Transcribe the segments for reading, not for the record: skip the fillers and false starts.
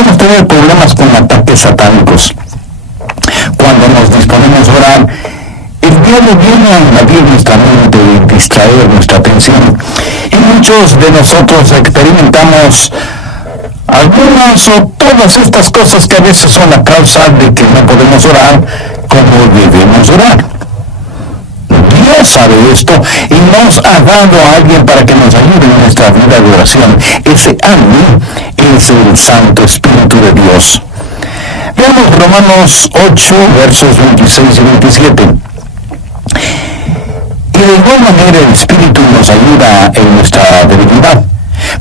podemos tener problemas con ataques satánicos. Cuando nos disponemos a orar, el diablo viene a invadir nuestra mente y distraer nuestra atención. Y muchos de nosotros experimentamos algunas o todas estas cosas que a veces son la causa de que no podemos orar como debemos orar. Dios sabe esto y nos ha dado a alguien para que nos ayude en nuestra vida de oración. Ese alguien es el Santo Espíritu de Dios. Veamos Romanos 8, versos 26 y 27. Y de igual manera el Espíritu nos ayuda en nuestra debilidad,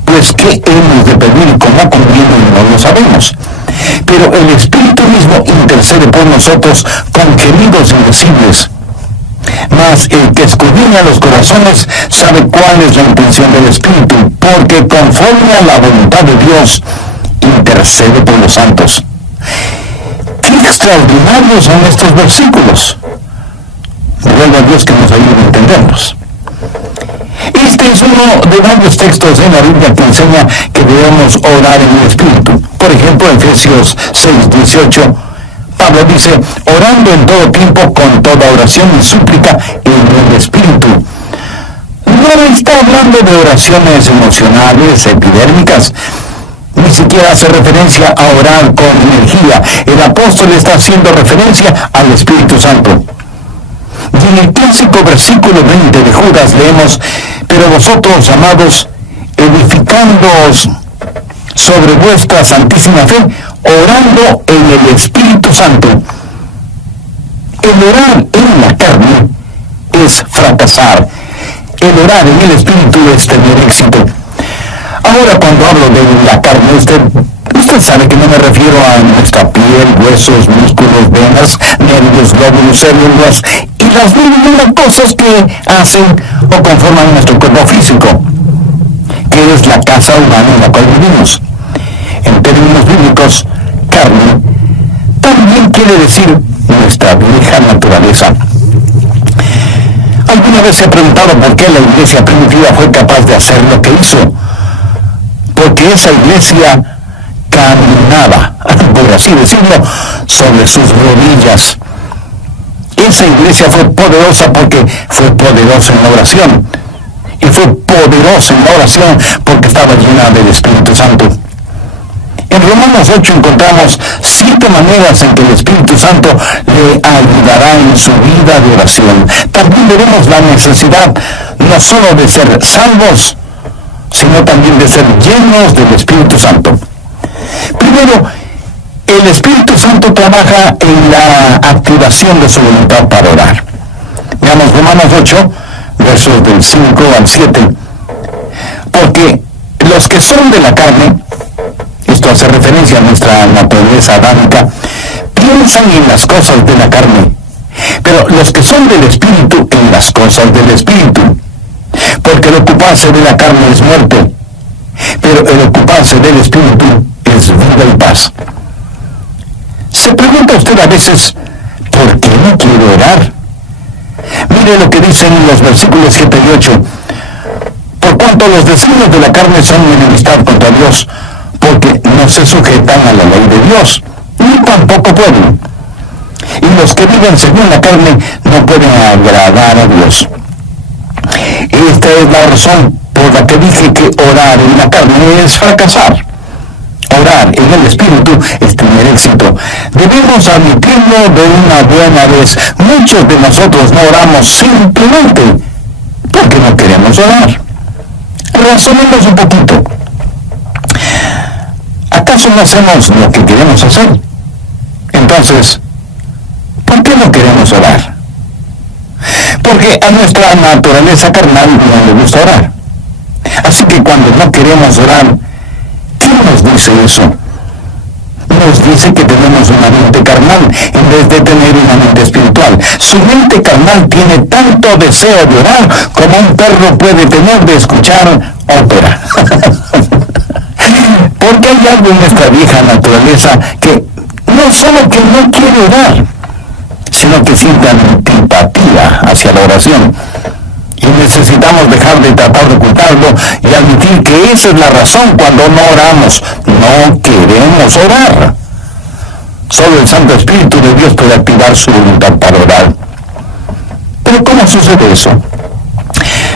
pues ¿qué hemos de pedir como conviene no lo sabemos? Pero el Espíritu mismo intercede por nosotros con gemidos indecibles. Mas el que escudriña los corazones sabe cuál es la intención del Espíritu, porque conforme a la voluntad de Dios intercede por los santos. ¡Qué extraordinarios son estos versículos! Ruego a Dios que nos ayude a entenderlos. Este es uno de varios textos en la Biblia que enseña que debemos orar en el Espíritu. Por ejemplo, Efesios 6:18, Pablo dice, orando en todo tiempo con toda oración y súplica en el Espíritu. No está hablando de oraciones emocionales, epidérmicas. Ni siquiera hace referencia a orar con energía. El apóstol está haciendo referencia al Espíritu Santo. Y en el clásico versículo 20 de Judas leemos, pero vosotros, amados, edificándoos sobre vuestra santísima fe, orando en el Espíritu Santo. El orar en la carne es fracasar. El orar en el Espíritu es tener éxito. Ahora, cuando hablo de la carne, usted sabe que no me refiero a nuestra piel, huesos, músculos, venas, nervios, glóbulos, células y las mismas cosas que hacen o conforman nuestro cuerpo físico, que es la casa humana en la cual vivimos. En términos bíblicos, carne también quiere decir nuestra vieja naturaleza. ¿Alguna vez se ha preguntado por qué la iglesia primitiva fue capaz de hacer lo que hizo? Porque esa iglesia caminaba, por así decirlo, sobre sus rodillas. Esa iglesia fue poderosa porque fue poderosa en la oración. Y fue poderosa en la oración porque estaba llena del Espíritu Santo. En Romanos 8 encontramos 7 maneras en que el Espíritu Santo le ayudará en su vida de oración. También veremos la necesidad no solo de ser salvos, sino también de ser llenos del Espíritu Santo. Primero, el Espíritu Santo trabaja en la activación de su voluntad para orar. Veamos Romanos 8, versos del 5 al 7. Porque los que son de la carne, esto hace referencia a nuestra naturaleza adámica, piensan en las cosas de la carne, pero los que son del Espíritu en las cosas del Espíritu. Porque el ocuparse de la carne es muerte, pero el ocuparse del Espíritu es vida y paz. ¿Se pregunta usted a veces por qué no quiere orar? Mire lo que dicen los versículos 7 y 8. Por cuanto los designios de la carne son enemistad contra Dios, porque no se sujetan a la ley de Dios, ni tampoco pueden. Y los que viven según la carne no pueden agradar a Dios. Esta es la razón por la que dije que orar en la carne es fracasar. Orar en el Espíritu es tener éxito. Debemos admitirlo de una buena vez. Muchos de nosotros no oramos simplemente porque no queremos orar. Razonemos un poquito. ¿Acaso no hacemos lo que queremos hacer? Entonces, ¿por qué no queremos orar? Porque a nuestra naturaleza carnal no le gusta orar. Así que cuando no queremos orar, ¿quién nos dice eso? Nos dice que tenemos una mente carnal en vez de tener una mente espiritual. Su mente carnal tiene tanto deseo de orar como un perro puede tener de escuchar ópera. Porque hay algo en nuestra vieja naturaleza que no solo que no quiere orar, sino que siente antipatía hacia la oración. Y Y necesitamos dejar de tratar de ocultarlo y admitir que esa es la razón cuando no oramos. No queremos orar. Solo el Santo Espíritu de Dios puede activar su voluntad para orar. Pero ¿cómo sucede eso?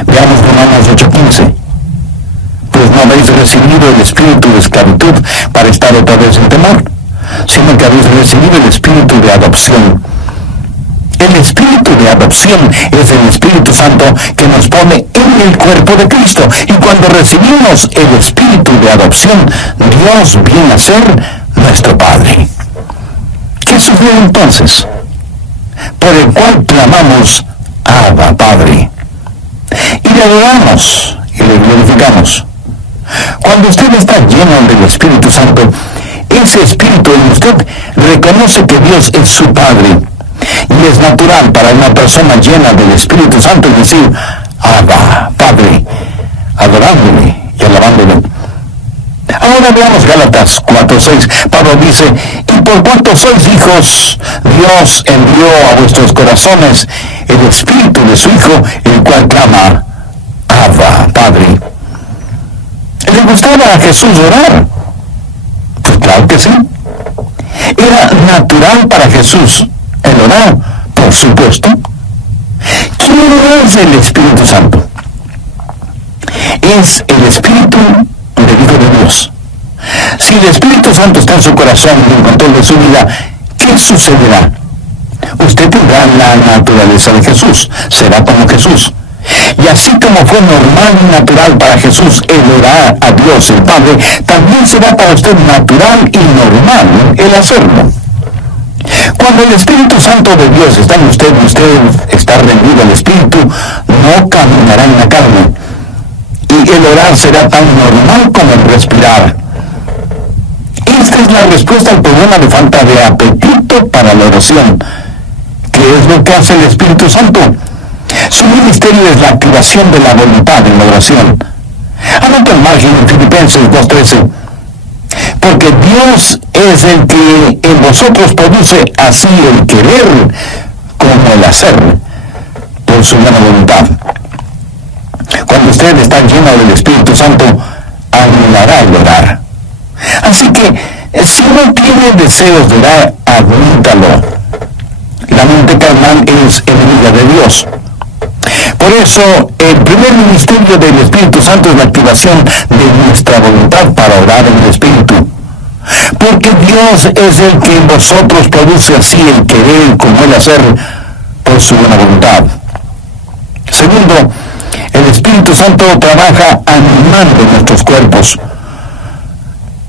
Veamos Romanos 8:15. Pues no habéis recibido el espíritu de esclavitud para estar otra vez en temor, sino que habéis recibido el espíritu de adopción. El espíritu de adopción es el Espíritu Santo que nos pone en el cuerpo de Cristo. Y cuando recibimos el espíritu de adopción, Dios viene a ser nuestro Padre. ¿Qué sucede entonces? Por el cual clamamos, Abba, Padre. Y le adoramos y le glorificamos. Cuando usted está lleno del Espíritu Santo, ese Espíritu en usted reconoce que Dios es su Padre. Y es natural para una persona llena del Espíritu Santo decir, Abba, Padre, adorándole y alabándole. Ahora veamos Gálatas 4:6. Pablo dice, y por cuanto sois hijos, Dios envió a vuestros corazones el Espíritu de su Hijo, el cual clama, Abba, Padre. ¿Le gustaba a Jesús orar? Pues claro que sí. Era natural para Jesús el orar, por supuesto. ¿Quién es el Espíritu Santo? Es el Espíritu del Hijo de Dios. Si el Espíritu Santo está en su corazón y en control de su vida, ¿qué sucederá? Usted tendrá la naturaleza de Jesús, será como Jesús. Y así como fue normal y natural para Jesús el orar a Dios el Padre, también será para usted natural y normal el hacerlo. Cuando el Espíritu Santo de Dios está en usted y usted está rendido al Espíritu, no caminará en la carne. Y el orar será tan normal como el respirar. Esta es la respuesta al problema de falta de apetito para la oración. ¿Qué es lo que hace el Espíritu Santo? Su ministerio es la activación de la voluntad en la oración. Anota el margen en Filipenses 2:13. Porque Dios es el que en vosotros produce así el querer como el hacer por su buena voluntad. Cuando usted está lleno del Espíritu Santo, anhelará el orar. Así que, si no tiene deseos de orar, admítalo. La mente carnal es enemiga de Dios. Por eso, el primer ministerio del Espíritu Santo es la activación de nuestra voluntad para orar en el Espíritu. Porque Dios es el que en vosotros produce así el querer como el hacer por su buena voluntad. Segundo, el Espíritu Santo trabaja animando nuestros cuerpos.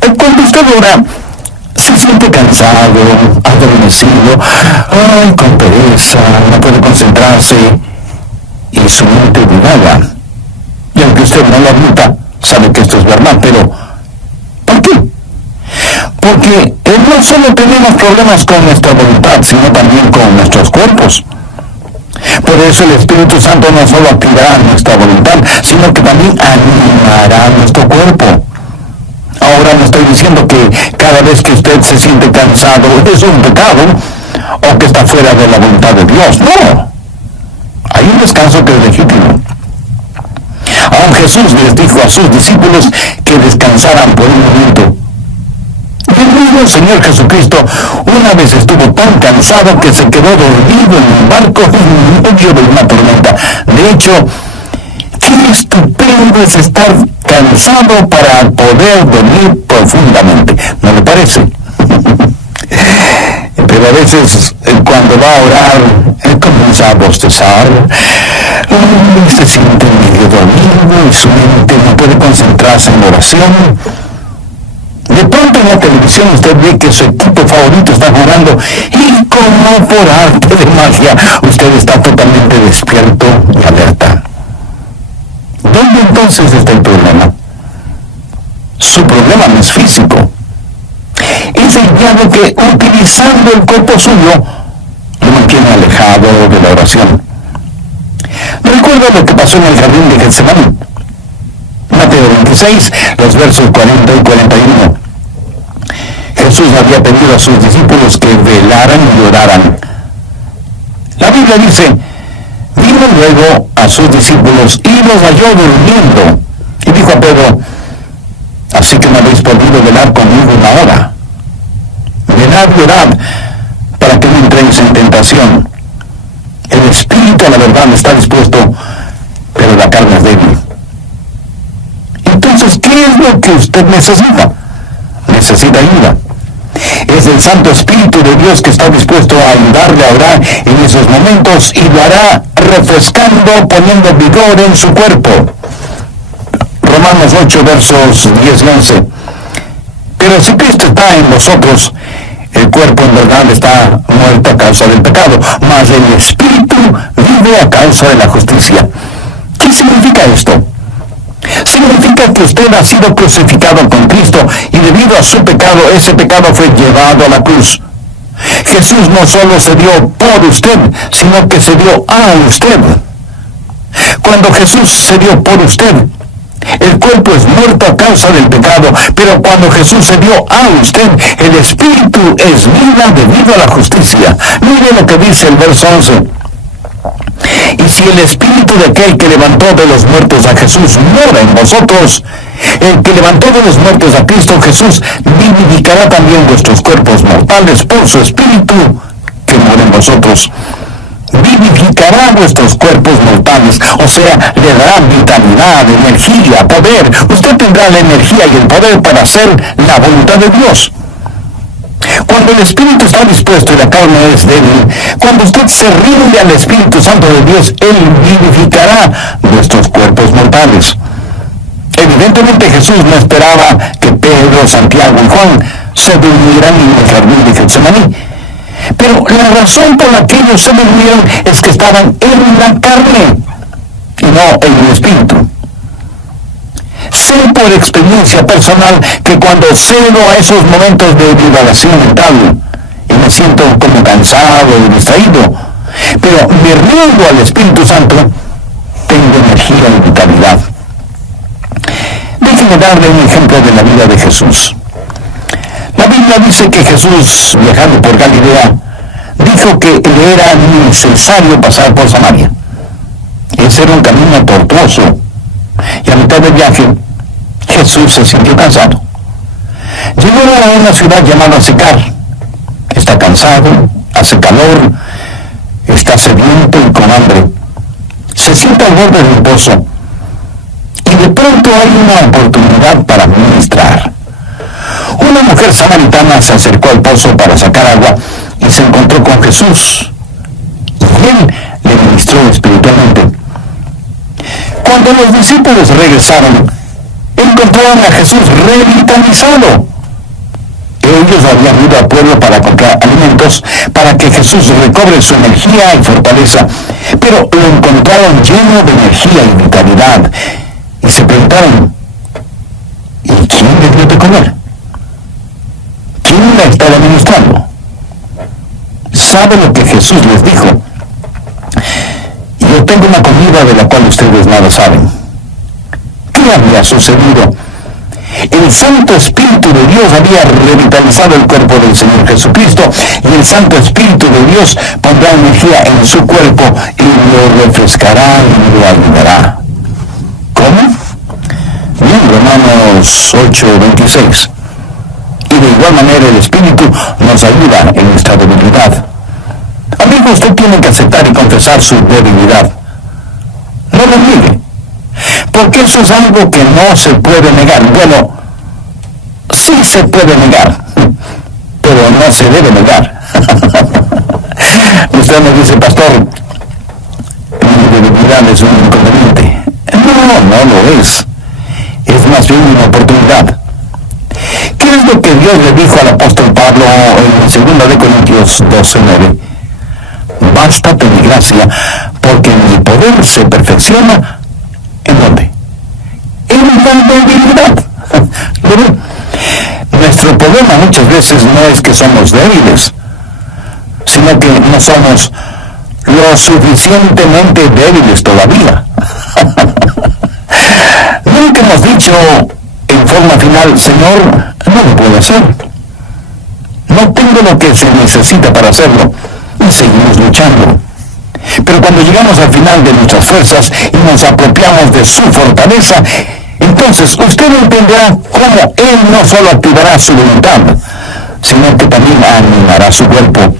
Cuando usted ora, se siente cansado, adormecido, con pereza, no puede concentrarse y su mente divaga. Y aunque usted no lo admita, sabe que esto es verdad, pero ¿por qué? Porque no solo tenemos problemas con nuestra voluntad, sino también con nuestros cuerpos. Por eso el Espíritu Santo no solo activará nuestra voluntad, sino que también animará nuestro cuerpo. Ahora no estoy diciendo que cada vez que usted se siente cansado es un pecado o que está fuera de la voluntad de Dios. No. Hay un descanso que es legítimo. Aún Jesús les dijo a sus discípulos que descansaran por un momento. Y el mismo Señor Jesucristo una vez estuvo tan cansado que se quedó dormido en un barco en medio de una tormenta. De hecho, qué estupendo es estar cansado para poder dormir profundamente, ¿no le parece? Pero a veces cuando va a orar, él comienza a bostezar, se siente medio dormido y su mente no puede concentrarse en la oración. De pronto en la televisión usted ve que su equipo favorito está jugando y como por arte de magia usted está totalmente despierto y alerta. ¿Dónde entonces está el problema? Su problema no es físico. Es el diablo que, utilizando el cuerpo suyo, lo mantiene alejado de la oración. Recuerda lo que pasó en el jardín de Getsemaní. Mateo 26, los versos 40 y 41. Jesús había pedido a sus discípulos que velaran y oraran. La Biblia dice, vino luego a a sus discípulos y los halló durmiendo. Y dijo a Pedro: así que no habéis podido velar conmigo una hora. Velad y orad para que no entréis en tentación. El espíritu a la verdad está dispuesto, pero la carne es débil. Entonces, ¿qué es lo que usted necesita? Necesita ayuda. Es el Santo Espíritu de Dios que está dispuesto a ayudarle a orar en esos momentos, y lo hará refrescando, poniendo vigor en su cuerpo. Romanos 8, versos 10 y 11. Pero si Cristo está en vosotros, el cuerpo en verdad está muerto a causa del pecado, mas el Espíritu vive a causa de la justicia. ¿Qué significa esto? Significa que usted ha sido crucificado con Cristo, y debido a su pecado, ese pecado fue llevado a la cruz. Jesús no solo se dio por usted, sino que se dio a usted. Cuando Jesús se dio por usted, el cuerpo es muerto a causa del pecado, pero cuando Jesús se dio a usted, el Espíritu es vida debido a la justicia. Mire lo que dice el verso 11. Y si el Espíritu de aquel que levantó de los muertos a Jesús mora en vosotros, el que levantó de los muertos a Cristo Jesús vivificará también vuestros cuerpos mortales por su Espíritu que mora en vosotros. Vivificará vuestros cuerpos mortales, o sea, le dará vitalidad, energía, poder. Usted tendrá la energía y el poder para hacer la voluntad de Dios. Cuando el Espíritu está dispuesto y la carne es débil, cuando usted se rinde al Espíritu Santo de Dios, Él vivificará vuestros cuerpos mortales. Evidentemente Jesús no esperaba que Pedro, Santiago y Juan se durmieran en el jardín de Getsemaní. Pero la razón por la que ellos se durmieron es que estaban en la carne y no en el Espíritu. Sé por experiencia personal que cuando cedo a esos momentos de divagación mental y me siento como cansado y distraído, pero me rindo al Espíritu Santo, tengo energía y vitalidad. Déjenme darle un ejemplo de la vida de Jesús. La Biblia dice que Jesús, viajando por Galilea, dijo que le era necesario pasar por Samaria. Ese era un camino tortuoso, y a mitad del viaje Jesús se sintió cansado. Llegó a una ciudad llamada Sicar. Está cansado, hace calor, está sediento y con hambre. Se sienta al borde de un pozo, y de pronto hay una oportunidad para ministrar. Una mujer samaritana se acercó al pozo para sacar agua y se encontró con Jesús, y él le ministró espiritualmente. Cuando los discípulos regresaron, encontraron a Jesús revitalizado. Ellos habían ido al pueblo para comprar alimentos para que Jesús recobre su energía y fortaleza, pero lo encontraron lleno de energía y vitalidad, y se preguntaron: ¿y quién le dio de comer? ¿Quién la estaba ministrando? ¿Sabe lo que Jesús les dijo? Yo tengo una comida de la cual ustedes nada saben. ¿Qué había sucedido? El Santo Espíritu de Dios había revitalizado el cuerpo del Señor Jesucristo, y el Santo Espíritu de Dios pondrá energía en su cuerpo y lo refrescará y lo ayudará. ¿Cómo? Bien, Romanos 8:26. Y de igual manera el Espíritu nos ayuda en nuestra debilidad. Amigo, usted tiene que aceptar y confesar su debilidad. No lo niegue, porque eso es algo que no se puede negar. Bueno, sí se puede negar, pero no se debe negar. Usted me dice: pastor, mi debilidad es un inconveniente. No lo es. Es más bien una oportunidad. ¿Qué es lo que Dios le dijo al apóstol Pablo en 2 Corintios 12:9? Bástate mi gracia, porque mi poder se perfecciona ¿en dónde? En la debilidad. Nuestro problema muchas veces no es que somos débiles, sino que no somos lo suficientemente débiles todavía. Nunca hemos dicho en forma final: Señor, no lo puedo hacer, no tengo lo que se necesita para hacerlo, y seguimos luchando. Pero cuando llegamos al final de nuestras fuerzas y nos apropiamos de su fortaleza, entonces usted entenderá cómo Él no solo activará su voluntad, sino que también animará su cuerpo.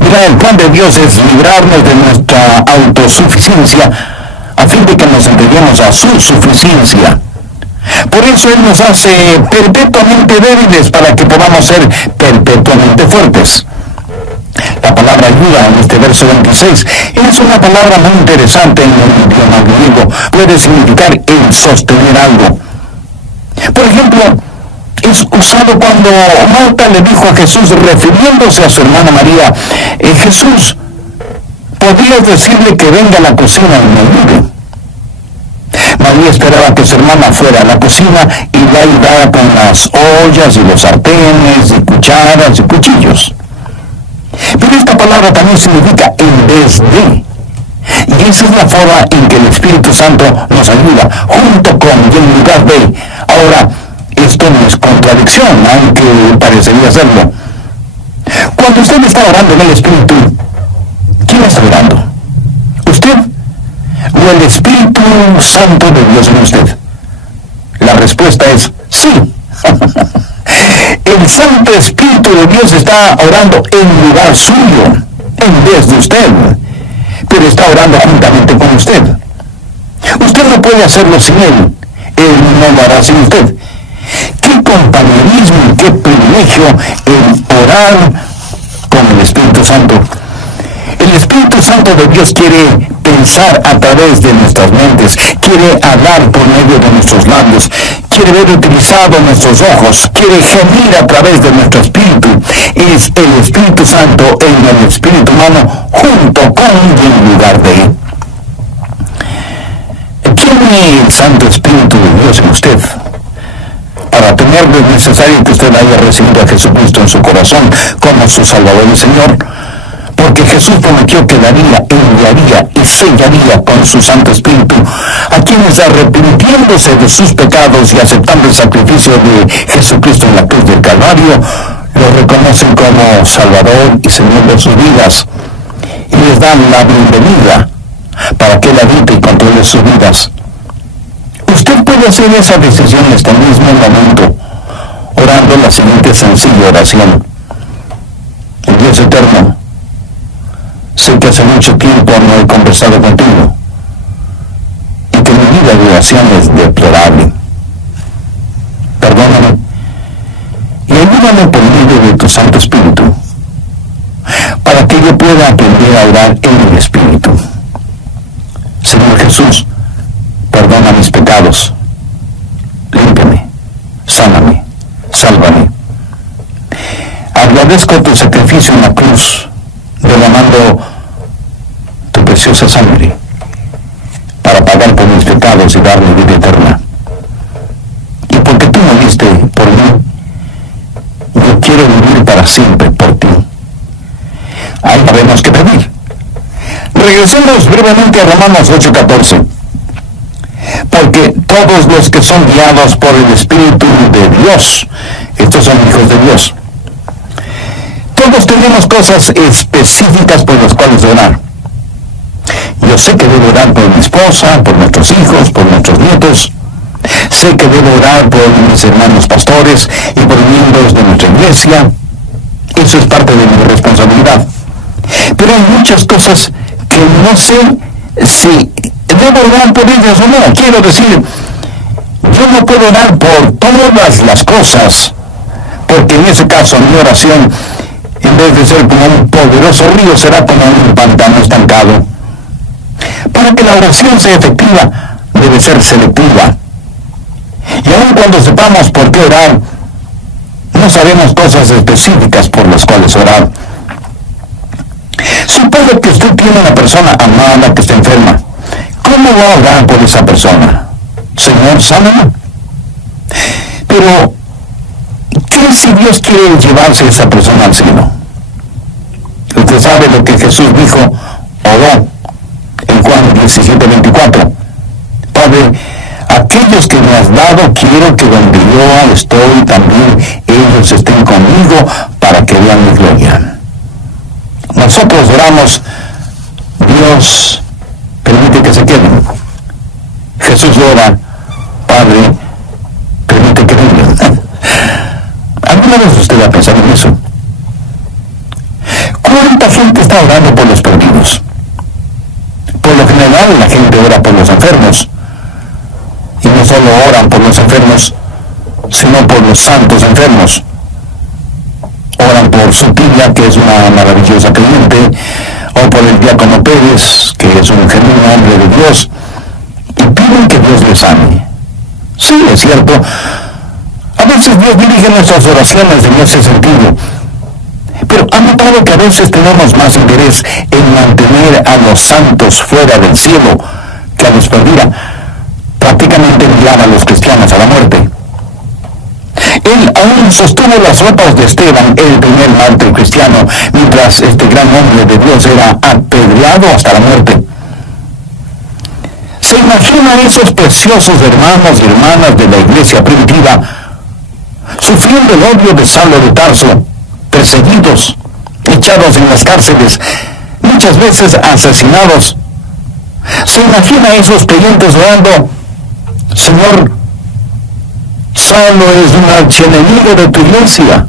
Mira, el plan de Dios es librarnos de nuestra autosuficiencia a fin de que nos entreguemos a su suficiencia. Por eso Él nos hace perpetuamente débiles para que podamos ser perpetuamente fuertes. La palabra ayuda en este verso 26 es una palabra muy interesante en el idioma griego. Puede significar el sostener algo. Por ejemplo, es usado cuando Marta le dijo a Jesús, refiriéndose a su hermana María, Jesús, ¿podrías decirle que venga a la cocina y me ayude? María esperaba que su hermana fuera a la cocina y le ayudara con las ollas y los sartenes y cucharas y cuchillos. Pero esta palabra también significa en vez de. Y esa es la forma en que el Espíritu Santo nos ayuda, junto con y en lugar de. Ahora, esto no es contradicción, aunque parecería serlo. Cuando usted está orando en el Espíritu, ¿quién está orando? ¿Usted o el Espíritu Santo de Dios en usted? La respuesta es sí. El Santo Espíritu de Dios está orando en lugar suyo, en vez de usted, pero está orando juntamente con usted. Usted no puede hacerlo sin Él no lo hará sin usted. Qué compañerismo y qué privilegio el orar con el Espíritu Santo. El Espíritu Santo de Dios quiere pensar a través de nuestras mentes, quiere hablar por medio de nuestros labios, quiere ver utilizados nuestros ojos, quiere gemir a través de nuestro espíritu. Es el Espíritu Santo en el espíritu humano junto con y en lugar de. ¿Tiene el Santo Espíritu de Dios en usted? Para tenerlo es necesario que usted haya recibido a Jesucristo en su corazón como su Salvador y Señor. Porque Jesús prometió que daría, enviaría y sellaría con su Santo Espíritu a quienes, arrepintiéndose de sus pecados y aceptando el sacrificio de Jesucristo en la cruz del Calvario, lo reconocen como Salvador y Señor de sus vidas y les dan la bienvenida para que Él habite y controle sus vidas. Usted puede hacer esa decisión en este mismo momento, orando la siguiente sencilla oración. Dios eterno, sé que hace mucho tiempo no he conversado contigo y que mi vida de oración es deplorable. Perdóname y ayúdame por medio de tu Santo Espíritu para que yo pueda aprender a orar en el Espíritu. Señor Jesús, perdona mis pecados, límpiame, sáname, sálvame. Agradezco tu sacrificio en la cruz, derramando tu preciosa sangre para pagar por mis pecados y darme vida eterna. Y porque tú moriste por mí, yo quiero vivir para siempre por ti. Ahí sabemos que pedir. Regresemos brevemente a Romanos 8:14. Porque todos los que son guiados por el Espíritu de Dios, estos son hijos de Dios. Todos tenemos cosas específicas por las cuales orar. Yo sé que debo orar por mi esposa, por nuestros hijos, por nuestros nietos. Sé que debo orar por mis hermanos pastores y por miembros de nuestra iglesia. Eso es parte de mi responsabilidad. Pero hay muchas cosas que no sé si debo orar por ellas o no. Quiero decir, yo no puedo orar por todas las cosas, porque en ese caso mi oración, en vez de ser como un poderoso río, será como un pantano estancado. Para que la oración sea efectiva, debe ser selectiva. Y aun cuando sepamos por qué orar, no sabemos cosas específicas por las cuales orar. Supongo que usted tiene una persona amada que está enferma. ¿Cómo va a orar por esa persona? Señor, sánala. Pero, ¿qué si Dios quiere llevarse a esa persona al cielo? Usted sabe lo que Jesús dijo, oró en Juan 17:24. Padre, aquellos que me has dado, quiero que donde yo estoy también ellos estén conmigo para que vean mi gloria. Nosotros oramos Dios permite que se queden. Jesús ora, Padre, permite que vengan. ¿Alguna vez usted ha pensado en eso? ¿Cuánta gente está orando por los perdidos? Por lo general, la gente ora por los enfermos. Y no solo oran por los enfermos, sino por los santos enfermos. Oran por su tía, que es una maravillosa creyente, o por el diácono Pérez, que es un genuino hombre de Dios, y piden que Dios les sane. Sí, es cierto. A veces Dios dirige nuestras oraciones en ese sentido. Pero ¿han notado que a veces tenemos más interés en mantener a los santos fuera del cielo que a los perdidos? Prácticamente enviar a los cristianos a la muerte. Él aún sostuvo las ropas de Esteban, el primer mártir cristiano, mientras este gran hombre de Dios era apedreado hasta la muerte. ¿Se imagina a esos preciosos hermanos y hermanas de la iglesia primitiva sufriendo el odio de Saulo de Tarso, perseguidos, echados en las cárceles, muchas veces asesinados? ¿Se imagina a esos creyentes orando: Señor, Saulo es un archienemigo de tu iglesia,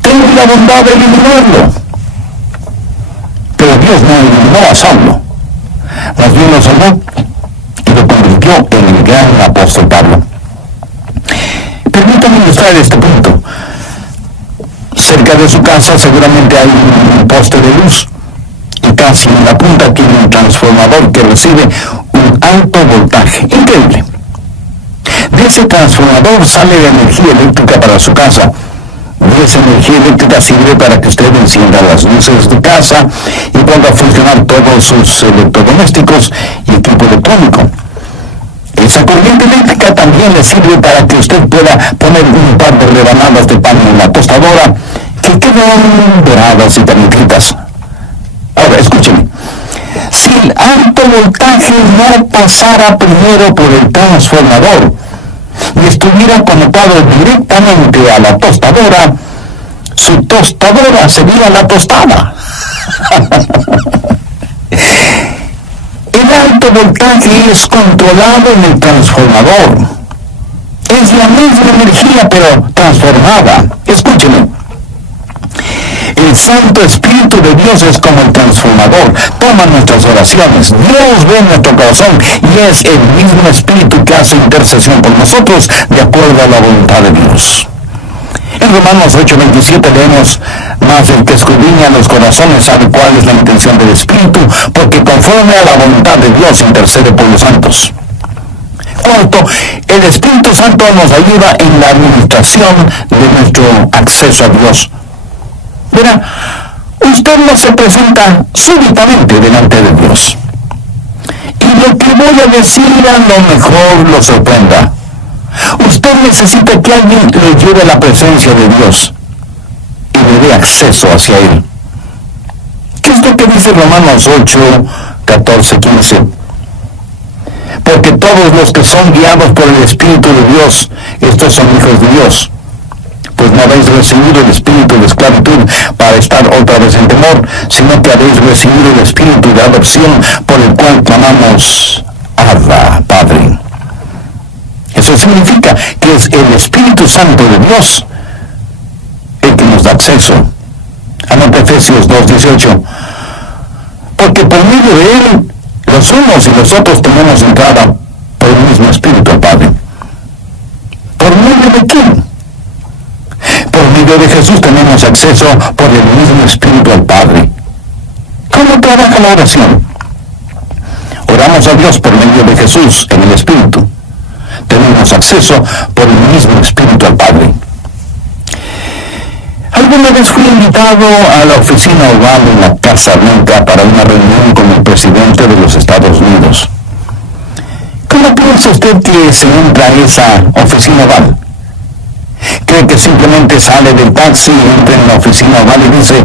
ten la bondad de eliminarlo? Pero Dios no eliminó a Saulo, más bien lo salvó y lo convirtió en el gran apóstol Pablo. Permítanme ilustrar este punto. Cerca de su casa seguramente hay un poste de luz, y casi en la punta tiene un transformador que recibe un alto voltaje. Increíble. De ese transformador sale la energía eléctrica para su casa. De esa energía eléctrica sirve para que usted encienda las luces de casa y pueda funcionar todos sus electrodomésticos y equipo electrónico. Esa corriente eléctrica también le sirve para que usted pueda poner un par de rebanadas de pan en la tostadora que queden doradas y calientitas. Ahora, escúcheme. Si el alto voltaje no pasara primero por el transformador y estuviera conectado directamente a la tostadora, su tostadora sería la tostada. El alto voltaje es controlado en el transformador. Es la misma energía, pero transformada. Escúcheme. El Santo Espíritu de Dios es como el transformador. Toma nuestras oraciones. Dios ve nuestro corazón y es el mismo Espíritu que hace intercesión por nosotros de acuerdo a la voluntad de Dios. En Romanos 8:27 leemos: mas el que escudriña los corazones sabe cuál es la intención del Espíritu, porque conforme a la voluntad de Dios intercede por los santos. Cuarto, el Espíritu Santo nos ayuda en la administración de nuestro acceso a Dios. Verá, usted no se presenta súbitamente delante de Dios. Y lo que voy a decir a lo mejor lo sorprenda. Usted necesita que alguien le lleve a la presencia de Dios y le dé acceso hacia Él. ¿Qué es lo que dice Romanos 8, 14, 15? Porque todos los que son guiados por el Espíritu de Dios, estos son hijos de Dios. Pues no habéis recibido el espíritu de esclavitud para estar otra vez en temor, sino que habéis recibido el espíritu de adopción por el cual clamamos: Abba, Padre. Eso significa que es el Espíritu Santo de Dios el que nos da acceso. Anota Efesios 2:18. Porque por medio de Él, los unos y los otros tenemos entrada por el mismo Espíritu al Padre. ¿Por medio de quién? Por medio de Jesús tenemos acceso por el mismo Espíritu al Padre. ¿Cómo trabaja la oración? Oramos a Dios por medio de Jesús en el Espíritu. Tenemos acceso por el mismo Espíritu al Padre. Alguna vez fui invitado a la oficina oval en la Casa Blanca para una reunión con el presidente de los Estados Unidos. ¿Cómo piensa usted que se entra a esa oficina oval? ¿Cree que simplemente sale del taxi, entra en la oficina oval y dice: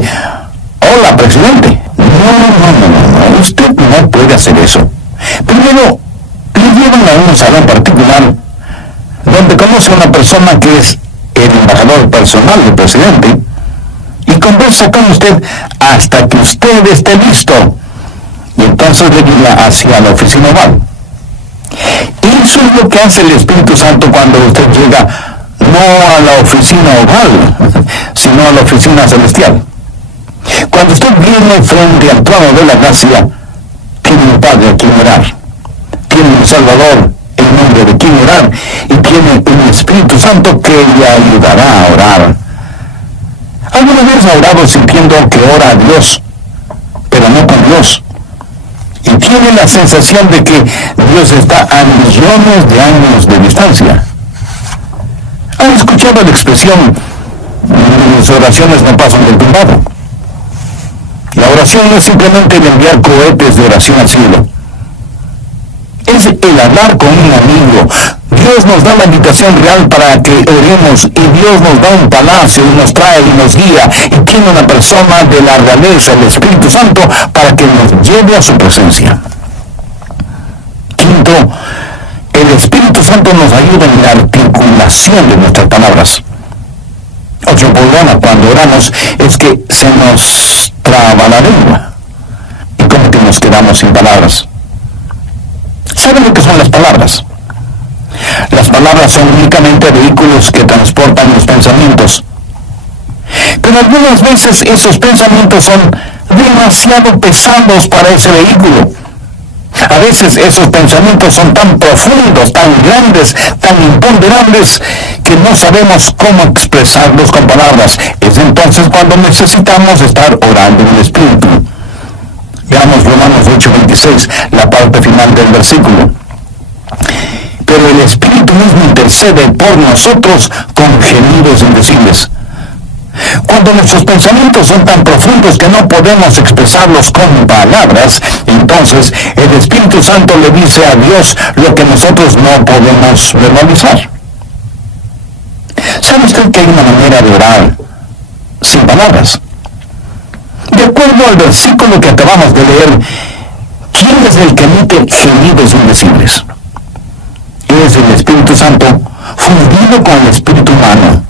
hola, presidente? No, usted no puede hacer eso. Primero, le llevan a un salón particular donde conoce a una persona que es el embajador personal del presidente y conversa con usted hasta que usted esté listo. Y entonces le guía hacia la oficina oval. Eso es lo que hace el Espíritu Santo cuando usted llega no a la oficina oval, sino a la oficina celestial. Cuando usted viene frente al trono de la gracia, tiene un Padre a quien orar, tiene un Salvador en nombre de quien orar, y tiene un Espíritu Santo que le ayudará a orar. ¿Alguna vez ha orado sintiendo que ora a Dios, pero no con Dios? Y tiene la sensación de que Dios está a millones de años de distancia. ¿Han escuchado la expresión, mis oraciones no pasan del tumbado? La oración no es simplemente el enviar cohetes de oración al cielo. Es el hablar con un amigo. Dios nos da la invitación real para que oremos, y Dios nos da un palacio y nos trae y nos guía, y tiene una persona de la realeza, el Espíritu Santo, para que nos lleve a su presencia. Quinto, el Espíritu Santo nos ayuda en la articulación de nuestras palabras. Otro problema cuando oramos es que se nos traba la lengua y como que nos quedamos sin palabras. ¿Saben lo que son las palabras? Las palabras son únicamente vehículos que transportan los pensamientos. Pero algunas veces esos pensamientos son demasiado pesados para ese vehículo. A veces esos pensamientos son tan profundos, tan grandes, tan imponderables, que no sabemos cómo expresarlos con palabras. Es entonces cuando necesitamos estar orando en el Espíritu. Veamos Romanos 8:26, la parte final del versículo. Pero el Espíritu mismo intercede por nosotros con gemidos indecibles. Cuando nuestros pensamientos son tan profundos que no podemos expresarlos con palabras, entonces el Espíritu Santo le dice a Dios lo que nosotros no podemos verbalizar. ¿Sabe usted que hay una manera de orar sin palabras? De acuerdo al versículo que acabamos de leer, ¿quién es el que emite gemidos indecibles? Es el Espíritu Santo fundido con el espíritu humano.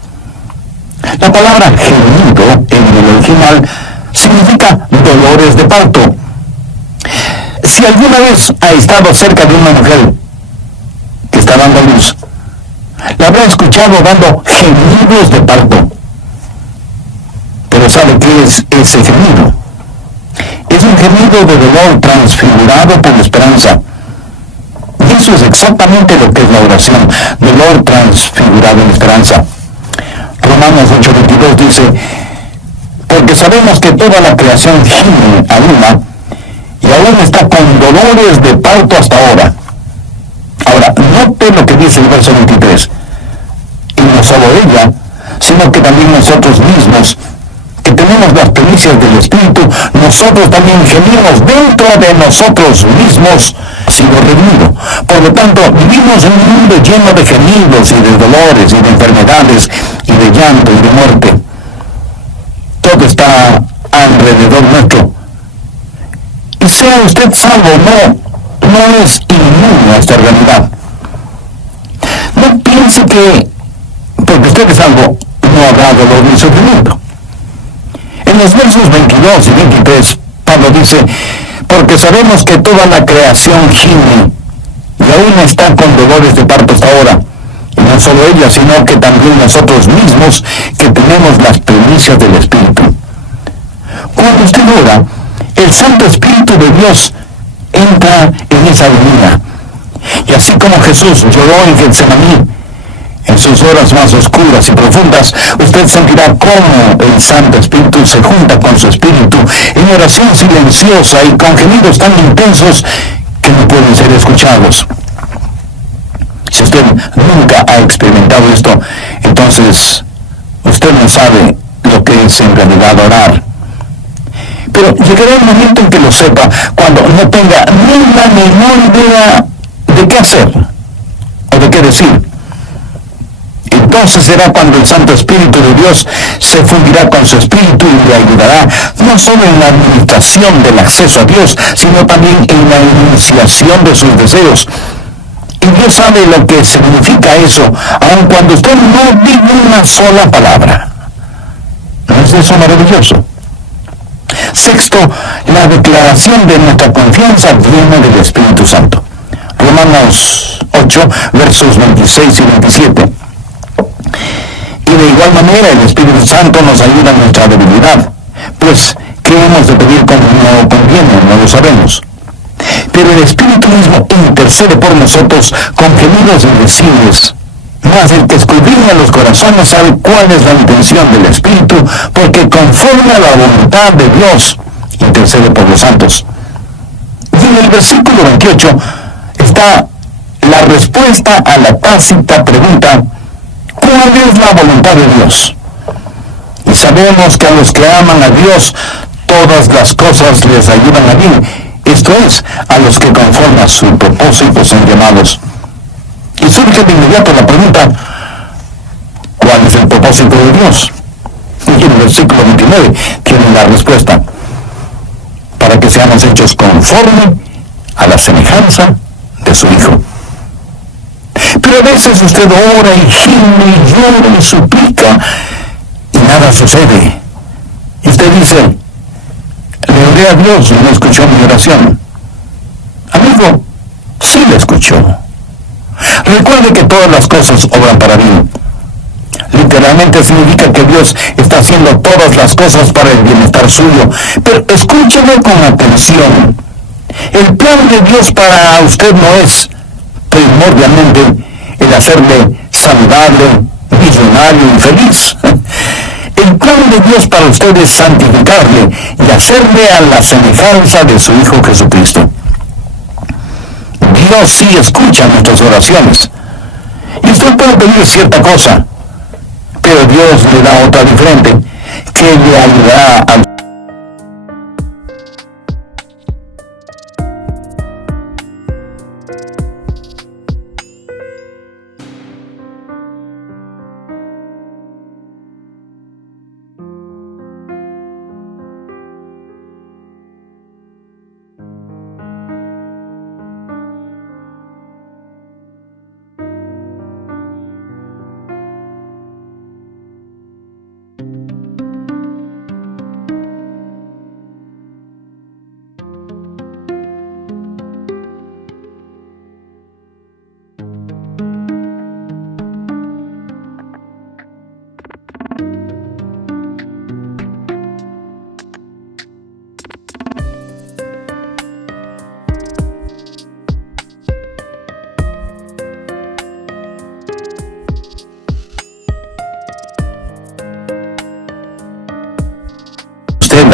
La palabra gemido en el original significa dolores de parto. Si alguna vez ha estado cerca de una mujer que está dando a luz, la habrá escuchado dando gemidos de parto. Pero ¿sabe qué es ese gemido? Es un gemido de dolor transfigurado por la esperanza. Y eso es exactamente lo que es la oración, dolor transfigurado en esperanza. Romanos 8:22 dice, porque sabemos que toda la creación gime a una, y aún está con dolores de parto hasta ahora. Ahora, note lo que dice el verso 23. Y no solo ella, sino que también nosotros mismos, que tenemos las primicias del Espíritu, nosotros también gemimos dentro de nosotros mismos, sido redimido. Por lo tanto, vivimos en un mundo lleno de gemidos y de dolores y de enfermedades y de llanto y de muerte. Todo está alrededor nuestro. Y sea usted salvo o no es inmune a esta realidad. No piense que porque usted es salvo no habrá dolor ni sufrimiento. En los versos 22 y 23, Pablo dice, porque sabemos que toda la creación gime y aún está con dolores de parto hasta ahora. Y no solo ella, sino que también nosotros mismos, que tenemos las primicias del Espíritu. Cuando usted ora, el Santo Espíritu de Dios entra en esa agonía. Y así como Jesús lloró en Getsemaní, en sus horas más oscuras y profundas, usted sentirá cómo el Santo Espíritu se junta con su Espíritu en oración silenciosa y con gemidos tan intensos que no pueden ser escuchados. Si usted nunca ha experimentado esto, entonces usted no sabe lo que es en realidad orar. Pero llegará el momento en que lo sepa, cuando no tenga ni la menor idea de qué hacer o de qué decir. Entonces será cuando el Santo Espíritu de Dios se fundirá con su Espíritu y le ayudará no solo en la administración del acceso a Dios, sino también en la iniciación de sus deseos. Y Dios sabe lo que significa eso, aun cuando usted no diga una sola palabra. No es eso maravilloso. Sexto, la declaración de nuestra confianza viene del Espíritu Santo. Romanos 8, versos 26 y 27. Y de igual manera el Espíritu Santo nos ayuda en nuestra debilidad, pues ¿qué hemos de pedir como no conviene? No lo sabemos. Pero el Espíritu mismo intercede por nosotros con gemidos indecibles. Mas el que escudriña los corazones sabe cuál es la intención del Espíritu, porque conforme a la voluntad de Dios intercede por los santos. Y en el versículo 28 está la respuesta a la tácita pregunta: ¿cuál es la voluntad de Dios? Y sabemos que a los que aman a Dios, todas las cosas les ayudan a bien. Esto es, a los que conforme a su propósito son llamados. Y surge de inmediato la pregunta: ¿cuál es el propósito de Dios? Y en el versículo 29 tiene la respuesta: para que seamos hechos conforme a la semejanza de su Hijo. Pero a veces usted ora y gime y llora y suplica y nada sucede. Y usted dice: le oré a Dios y no escuchó mi oración. Amigo, sí le escuchó. Recuerde que todas las cosas obran para bien. Literalmente significa que Dios está haciendo todas las cosas para el bienestar suyo. Pero escúcheme con atención. El plan de Dios para usted no es primordialmente el hacerle saludable, millonario y feliz. El plan de Dios para usted es santificarle y hacerle a la semejanza de su Hijo Jesucristo. Dios sí escucha nuestras oraciones. Y usted puede pedir cierta cosa, pero Dios le da otra diferente, que le ayudará a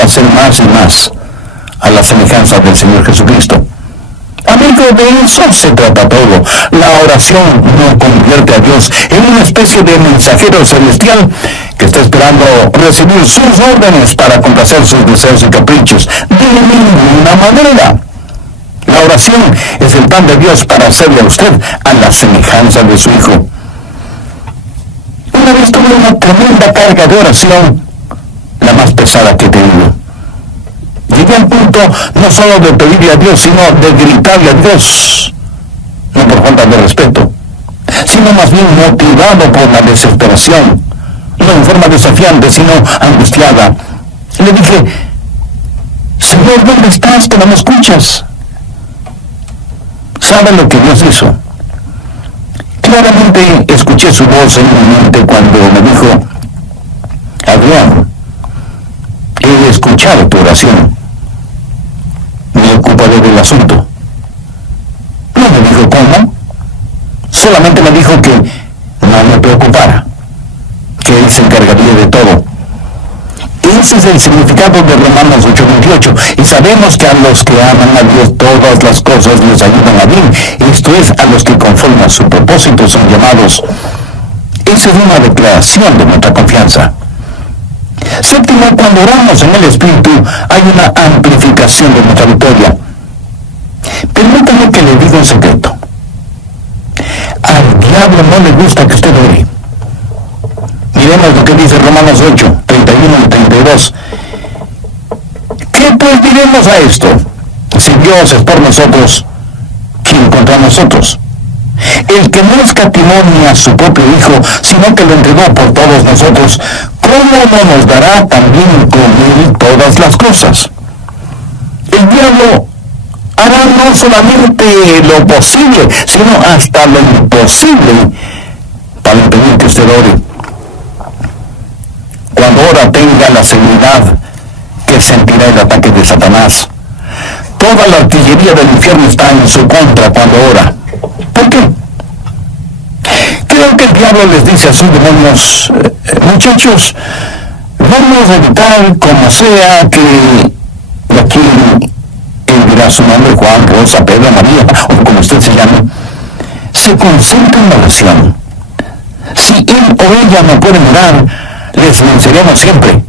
hacer más y más a la semejanza del Señor Jesucristo. Amigo, de eso se trata todo. La oración no convierte a Dios en una especie de mensajero celestial que está esperando recibir sus órdenes para complacer sus deseos y caprichos. De ninguna manera. La oración es el plan de Dios para hacerle a usted a la semejanza de su Hijo. Una vez tuve una tremenda carga de oración, la más pesada que he tenido. Llegué al punto no solo de pedirle a Dios, sino de gritarle a Dios, no por falta de respeto, sino más bien motivado por la desesperación, no en forma desafiante, sino angustiada. Le dije: Señor, ¿dónde estás que no me escuchas? ¿Sabe lo que Dios hizo? Claramente escuché su voz en mi mente cuando me dijo: Adrián, he escuchado tu oración. Me ocuparé del asunto. No me dijo cómo. Solamente me dijo que no me preocupara, que Él se encargaría de todo. Ese es el significado de Romanos 8:28. Y sabemos que a los que aman a Dios todas las cosas les ayudan a bien. Esto es, a los que conforme a su propósito son llamados. Esa es una declaración de nuestra confianza. Séptimo, cuando oramos en el Espíritu hay una amplificación de nuestra victoria. Permítame que le diga un secreto. Al diablo no le gusta que usted ore. Miremos lo que dice Romanos 8, 31 y 32. ¿Qué pues diremos a esto? Si Dios es por nosotros, ¿quién contra nosotros? El que no escatimó ni a su propio Hijo, sino que lo entregó por todos nosotros, ¿cómo ¿cómo no nos dará también con él todas las cosas? El diablo hará no solamente lo posible, sino hasta lo imposible para impedir que usted ore. Cuando ora, tenga la seguridad que sentirá el ataque de Satanás. Toda la artillería del infierno está en su contra cuando ora. ¿Por qué? Creo que el diablo les dice a sus demonios, muchachos, vamos a evitar como sea que aquí él dirá su nombre, Juan, Rosa, Pedro, María, o como usted se llame, se concentra en la oración. Si él o ella no pueden orar, les venceremos siempre.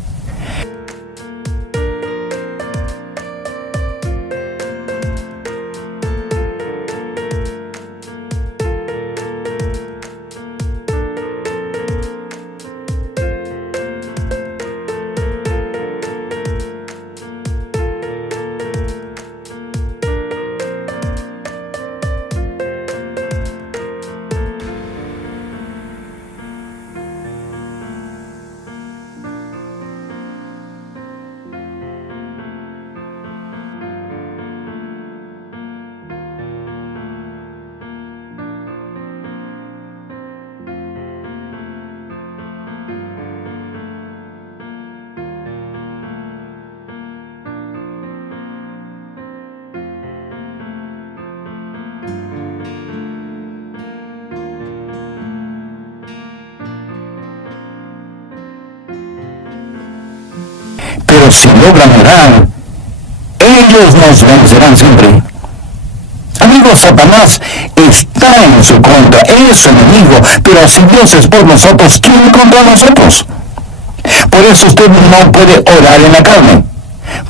Pero si logran orar, ellos nos vencerán siempre. Amigos, Satanás está en su contra, es enemigo, pero si Dios es por nosotros, ¿quién contra nosotros? Por eso usted no puede orar en la carne,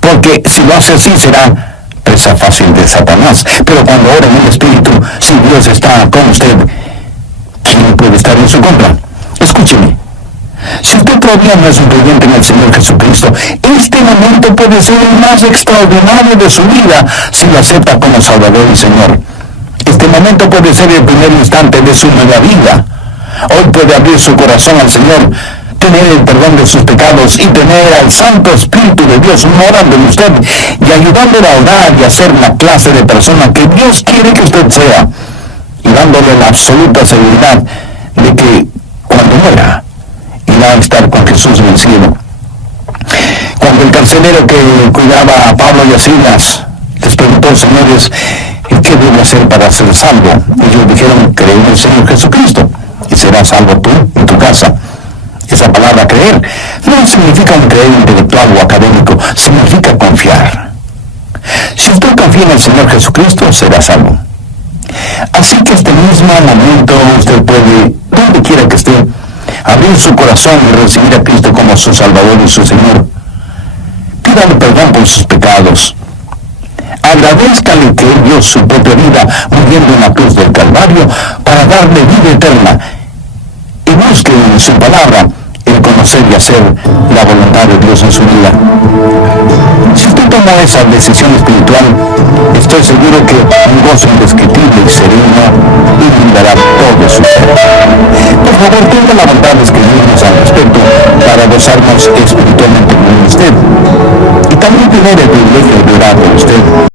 porque si lo hace así será presa fácil de Satanás. Pero cuando ora en el Espíritu, si Dios está con usted, ¿quién puede estar en su contra? Escúcheme. Si usted todavía no es un creyente en el Señor Jesucristo, este momento puede ser el más extraordinario de su vida si lo acepta como Salvador y Señor. Este momento puede ser el primer instante de su nueva vida. Hoy puede abrir su corazón al Señor, tener el perdón de sus pecados y tener al Santo Espíritu de Dios morando en usted y ayudándole a orar y a ser la clase de persona que Dios quiere que usted sea, y dándole la absoluta seguridad de que cuando muera, irá a estar con Jesús en el cielo. Cuando el carcelero que cuidaba a Pablo y a Silas les preguntó, señores, ¿qué debo hacer para ser salvo? Ellos dijeron, cree en el Señor Jesucristo y serás salvo tú en tu casa. Esa palabra creer no significa un creer intelectual o académico, significa confiar. Si usted confía en el Señor Jesucristo, será salvo. Así que este mismo momento usted puede, donde quiera que esté, abrir su corazón y recibir a Cristo como su Salvador y su Señor. Pídale perdón por sus pecados. Agradézcale que Él dio su propia vida muriendo en la cruz del Calvario para darle vida eterna. Y busque en su palabra el conocer y hacer la voluntad de Dios en su vida. Si usted toma esa decisión espiritual, estoy seguro que un gozo indescriptible y sereno inundará todo su ser. Por favor, tenga la bondad de escribirnos al respecto para gozarnos espiritualmente con usted y también tener el privilegio de orar por usted.